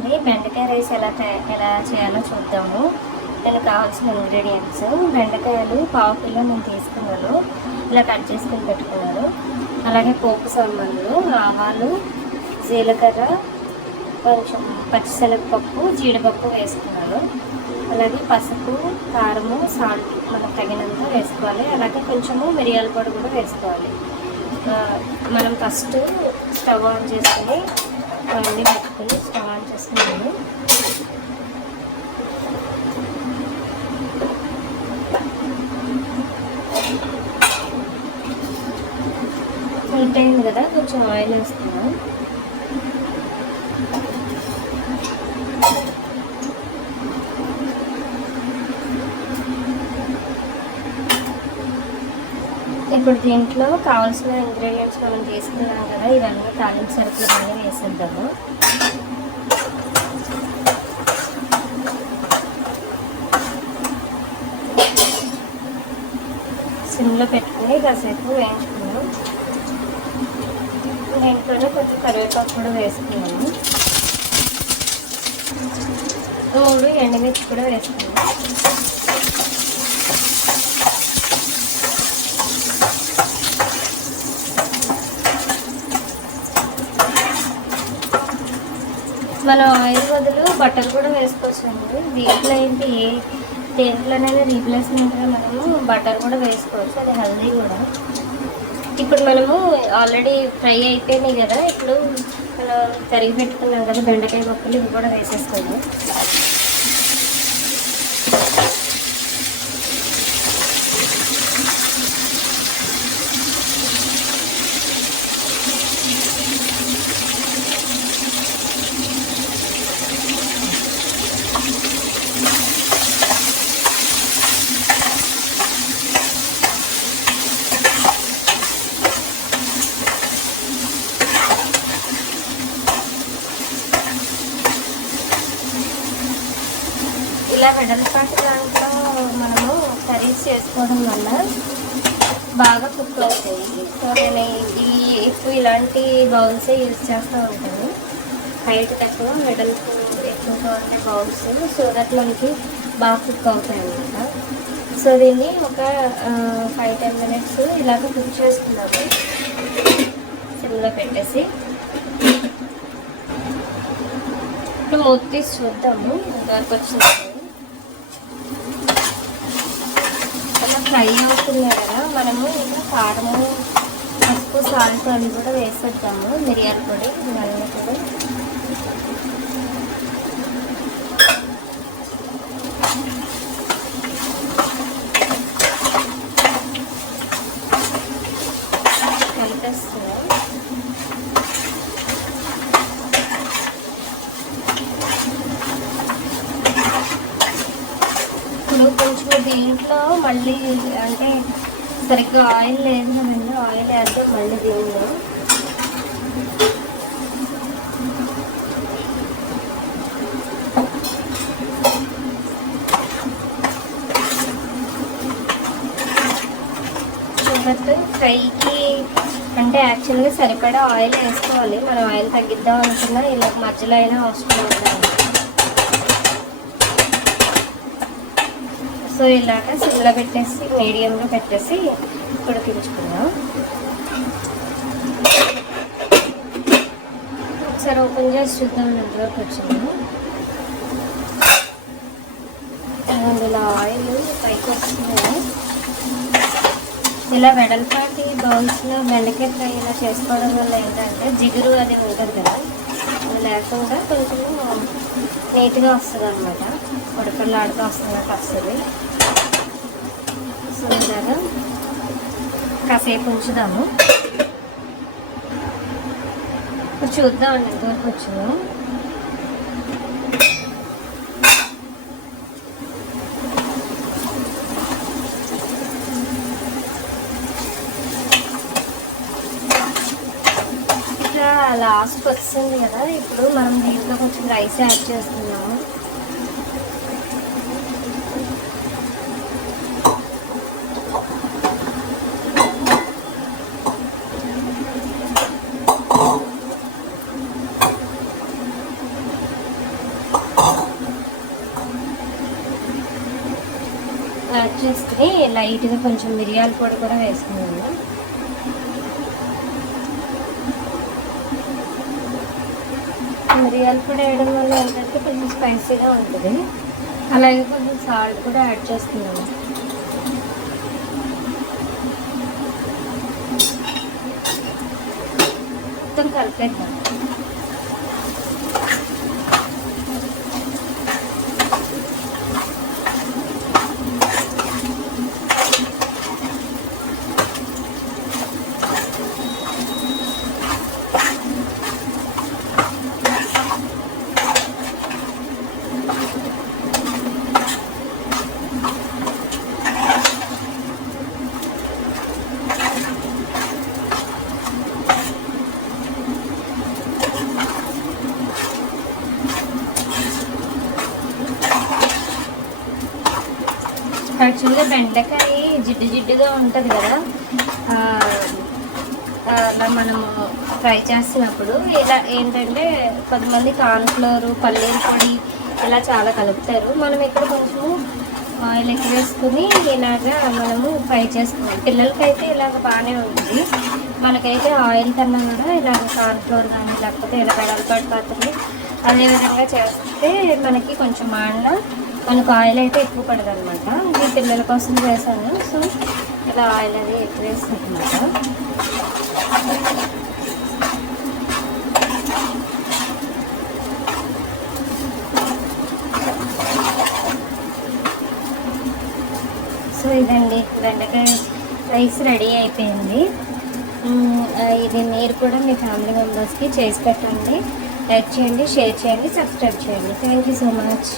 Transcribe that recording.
అండి, బెండకాయ రైస్ ఎలా చేయాలో చూద్దాము. దానికి కావాల్సిన ఇంగ్రీడియంట్స్: బెండకాయలు పావు కిలో నేను తీసుకున్నాను, ఇలా కట్ చేసుకుని పెట్టుకున్నాను. అలాగే పోపు సామాన్లు, ఆవాలు, జీలకర్ర, కొంచెం పచ్చిశనగపప్పు, జీడిపప్పు వేసుకున్నాను. అలాగే పసుపు, కారము, సాల్ట్ మనకు తగినంత వేసుకోవాలి. అలాగే కొంచెము మిరియాల పొడి కూడా వేసుకోవాలి. మనం ఫస్ట్ స్టవ్ ఆన్ చేసుకుని అన్నీ పెట్టుకుని స్టవ్ ఆన్ చేసుకున్నాను. హీట్ అయింది కదా, కొంచెం ఆయిల్ వేస్తున్నాను. ఇప్పుడు దీంట్లో కావాల్సిన ఇంగ్రీడియంట్స్ మనం తీసుకున్నాం కదా, ఇవన్నీ తాలింపు సరుకులు అన్నీ వేసేద్దాము. సిమ్లో పెట్టుకుని కాసేపు వేయించుకున్నాం. దీంట్లోనే కొంచెం కరివేపాకు కూడా వేసుకున్నాము. 3 ఎండుమిర్చి కూడా వేసుకున్నాం. మనం ఆయిల్ బదులు బటర్ కూడా వేసుకోవచ్చండి. దీంట్లో ఏంటి, దేంట్లోనైనా రీప్లేస్మెంట్గా మనము బటర్ కూడా వేసుకోవచ్చు, అది హెల్దీ కూడా. ఇప్పుడు మనము ఆల్రెడీ ఫ్రై అయిపోయినాయి కదా, ఇప్పుడు మనం తరిగి పెట్టుకున్నాం కదా బెండకాయ ముక్కలు, ఇవి కూడా వేసేసుకోండి. ఇలా వెడల్పాటి దాంట్లో మనము కర్రీస్ చేసుకోవడం వల్ల బాగా కుక్ అవుతాయి. సో నేను ఎక్కువ ఇలాంటి బౌల్సే యూజ్ చేస్తూ ఉంటాను. హైట్ తక్కువ, వెడల్పు ఎక్కువగా ఉండే బౌల్స్, సో దట్ మనకి బాగా కుక్ అవుతాయి అన్నమాట. సో దీన్ని ఒక 5-10 మినిట్స్ ఇలాగ కుక్ చేసుకున్నాము సిమ్లో పెట్టేసి. ఇప్పుడు మూత తీసి చూద్దాము ఇంతవరకు వచ్చింది. ఫ్రై అవుతుంది కదా, మనము ఇంకా కారము, పసుపు, సాల్ట్ అవి కూడా వేసేద్దాము. మిరియాల పొడి ఇవన్నీ కూడా. కలిపేస్తున్నాం. ఇప్పుడు కొంచెం దీంట్లో మళ్ళీ అంటే సరిగ్గా ఆయిల్ లేదు కదండి, ఆయిల్ వేద్దాం మళ్ళీ దీనిలో. చూడట్టు ఫ్రైకి అంటే యాక్చువల్గా సరిపడా ఆయిల్ వేసుకోవాలి. మనం ఆయిల్ తగ్గిద్దాం అనుకున్నా ఇలా మధ్యలో అయినా అవసరం ఉంటుంది. సో ఇలాగ సిమ్లో పెట్టేసి మీడియంలో పెట్టేసి ఉడికించుకుందాం. ఒకసారి ఓపెన్ చేసి చూద్దాం ఎంతవరకు వచ్చింది. ఇలా ఆయిల్ పైకి వస్తుంది. ఇలా వెడల్పాటి బౌల్స్లో బెండకాయ ఫ్రై ఇలా చేసుకోవడం వల్ల ఏంటంటే జిగురు అది ఉంటుంది కదా, అది లేకుండా కొంచెం నీట్గా వస్తుంది అన్నమాట. ఉడకలాడుతూ వస్తున్నట్టు వస్తుంది. సో ఇలాగా కాసేపు ఉంచుదాము. ఇప్పుడు చూద్దామండి ఎంతవరకు వచ్చిందో. ఇట్లా లాస్ట్కి వచ్చింది కదా, ఇప్పుడు మనం దీంట్లో కొంచెం రైస్ యాడ్ చేస్తున్నాము. యాడ్ చేసుకుని లైట్గా కొంచెం మిరియాల పొడి కూడా వేసుకున్నాను. మిరియాల పొడి వేయడం వల్ల ఏంటంటే కొంచెం స్పైసీగా ఉంటుంది. అలాగే కొంచెం సాల్ట్ కూడా యాడ్ చేస్తున్నాను. మొత్తం కలిపేద్దాం. యాక్చువల్గా బెండకాయ జిడ్డుగా ఉంటుంది కదా, అలా మనము ఫ్రై చేస్తున్నప్పుడు ఇలా ఏంటంటే కొంతమంది కార్న్ఫ్లోర్, పల్లీల పొడి ఇలా చాలా కలుపుతారు. మనం ఇక్కడ కొంచెం ఆయిల్ ఎక్కువ వేసుకుని ఇలాగా మనము ఫ్రై చేసుకున్నాం. పిల్లలకైతే ఇలాగ బాగానే ఉంటుంది. మనకైతే ఆయిల్ కన్నా కూడా ఇలాగ కార్న్ఫ్లోర్ కానీ లేకపోతే ఇలా వెడల్పాటు పాత్రలు అదేవిధంగా చేస్తే మనకి కొంచెం మనకు ఆయిల్ అయితే ఎక్కువ పడదు అనమాట. ఇది పిల్లల కోసం చేశాను, సో ఇలా ఆయిల్ అది ఎక్కువ వేస్తుందన్నమాట. సో ఇదండి బెండకాయ రైస్ రెడీ అయిపోయింది. ఇది మీరు కూడా మీ ఫ్యామిలీ మెంబర్స్కి చేసి పెట్టండి. లైక్ చేయండి, షేర్ చేయండి, సబ్స్క్రైబ్ చేయండి. Thank you so much.